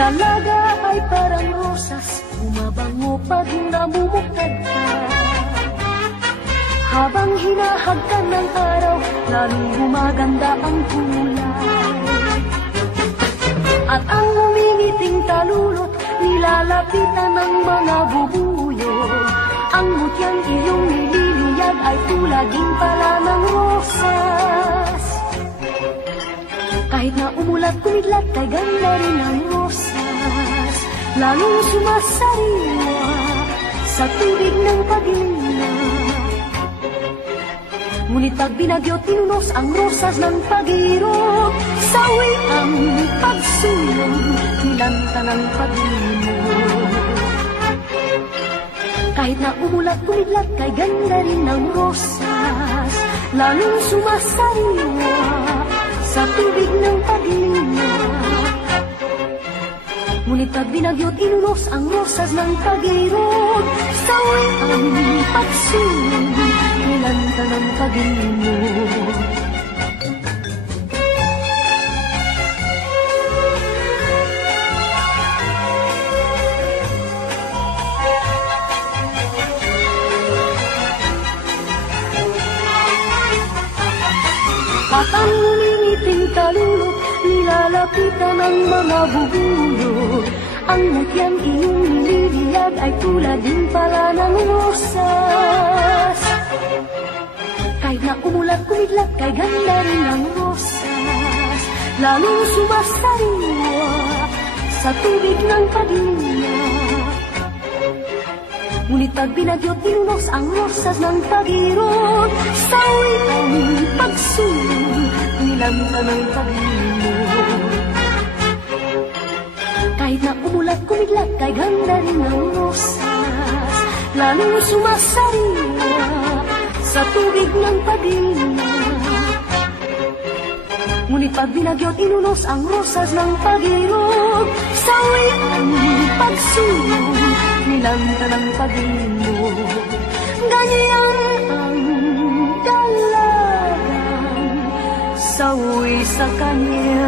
Dalaga ay parang rosas, bumabango pag namumukad ka. Habang hinahagkan ng araw, lalong gumaganda ang kulay. At ang umingiting talulot, nilalapitan ng mga bubuyo. Ang mutyang iyong nililiyag ay tulaging pala ng rosas. Kahit na umulat kumidlat, kay ganda rin ang rosas. Lalong sumasariwa sa tubig ng pag-ilinga. Ngunit pag binagyo, tinunos ang rosas ng pag-irog. Sawi ang pagsulong, nilanta ng pag-ilimog. Kahit na umulat kumidlat, kay ganda rin ang rosas. Lalong sumasariwa sa tubig ng pag-ilinga. Ngunit pag binagyo't inunos ang rosas ng pag-irog. Sawi ang pagsulong, nilanta ng pag-ilimog. At ang umingiting talulot, nilalapitan ng mga bubuyo. Ang mutyang iyong nililiyag ay tulad din pala ng rosas. Kahit na umulat kumidlat, kay ganda rin ang rosas. Lalong sumasariwa sa tubig ng pag-ilinga. Ngunit pag binagyo't tinunos ang rosas ng pag-irog. Sawi ang pagsulong, nilanta ng pag-ilimog. Kahit na umulat kumidlat, kay ganda rin ang rosas. Lalong sumasariwa sa tubig ng pag-ilinga. Ngunit pag binagyo't inunos ang rosas ng pag-irog. Sawi ang pagsulong, nilanta ng pag-ilimog. Ganyan ang dalagang sawi sa kanya.